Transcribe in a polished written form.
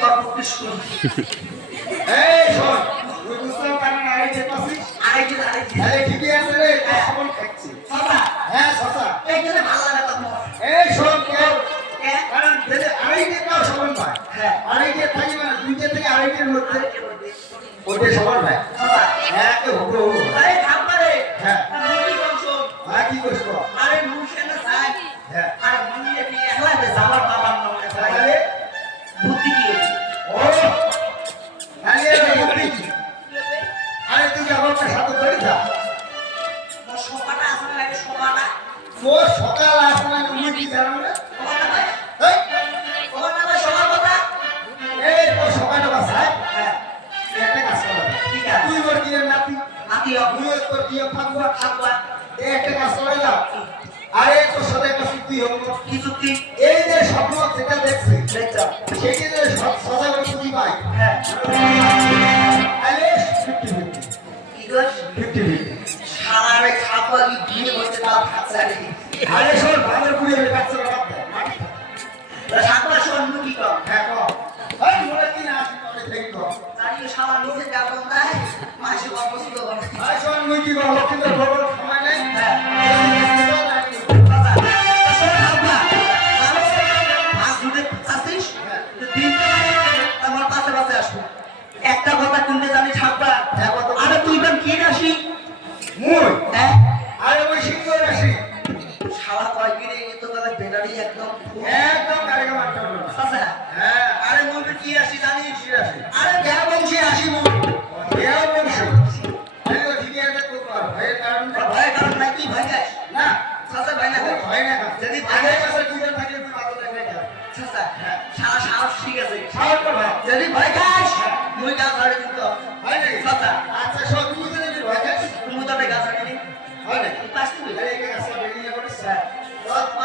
তোর পক্ষে শুন এই শোন তুই বুঝতে পারবি না এই যে পাছিস আরেকজন আরে ঠিকই আছে রে সবল খাচ্ছি সদা হ্যাঁ সসা এইখানে ভালো লাগে তখন এই শোন কেউ কারণ যদি আড়াইটে কাউ সমান পায় হ্যাঁ আড়াইটে থাকি মানে দুইটে থেকে আড়াইটের মধ্যে ওইটা সমান পায় সদা হ্যাঁ তো হবো আরে খাবারে হ্যাঁ মুরগি মাংস হ্যাঁ কি করছ আরে মুখে না চাই হ্যাঁ আর মুরগি কি একলা দে যাবার বাবার নামে তাহলে বুদ্ধি দিয়ে ও আরে বুদ্ধি কি? আরে তুই আমার সাথে ধরে যা মোর সোফাটা আছে না লাগে সোফাটা তোর সকাল আসে না তুমি কি জানো না সোফাটা ভাই এই তোমার নামে সোফার কথা এই তোর সকালটা বাসায় হ্যাঁ একটা কাজ কর ঠিক আছে তুই ওর দিয়ে নাতি নাতি তুই ওর তোর দিয়ে ফাঁকুয়া খাবো এই একটা কাজ করে যাও আরে তোর সাথে একটা চুক্তি হলো কি চুক্তি এই যে স্বপ্ন যেটা দেখছি দেখছো সেটি যে সদা করে পুঁজি পাই হ্যাঁ আরে 50-50 কি দোষ 50-50 সারারে খাবো কি বিয়ে হচ্ছে তাও খাচ্ছে আরে আরে শোন ভাঙের পুড়ে এলে কাছে রাখ দে সাতটা শোন মুখি কম হ্যাঁ কর এই মোরে দিন আসি তোরে দেখি কর জানিও শালা নিজে যাবো না মাসে অবস্থিত হবে আই শোন মুই কি বল কিন্তু বড় সময় নাই হ্যাঁ একটা কথা শুনতে জানি থাকবা আরে তুই তো কি আসি মুই হ্যাঁ আরে ওই সিংহ রাশি শালা কয় কি রে এ তো গেলে বেনারি একদম একদম কারিগর মারতে হবে না। আচ্ছা হ্যাঁ আরে মনে কি আসি জানিস কি রাশি আরে বেয়া বংশী আসি মন দেও বংশ আরে তো ঠিকই আছে তো কর ভয়ের কারণ ভয় কারণ নাকি ভয় গাছ না সাথে ভয় না ভয় না যদি আগে ভয় কাছে দুজন থাকলে তুই মাথা দেখে যা আচ্ছা শালা সাহস ঠিক আছে সাহস কর ভাই যদি ভয় খাস মুই গাছ ধরে কিন্তু হয় নাকি আচ্ছা আচ্ছা সব তুই যদি ভয় খাস তুমি তো গাছ ধরে নি হয় নাকি পাস তুমি আরে একে কাছে বেরিয়ে পড়িস তোমার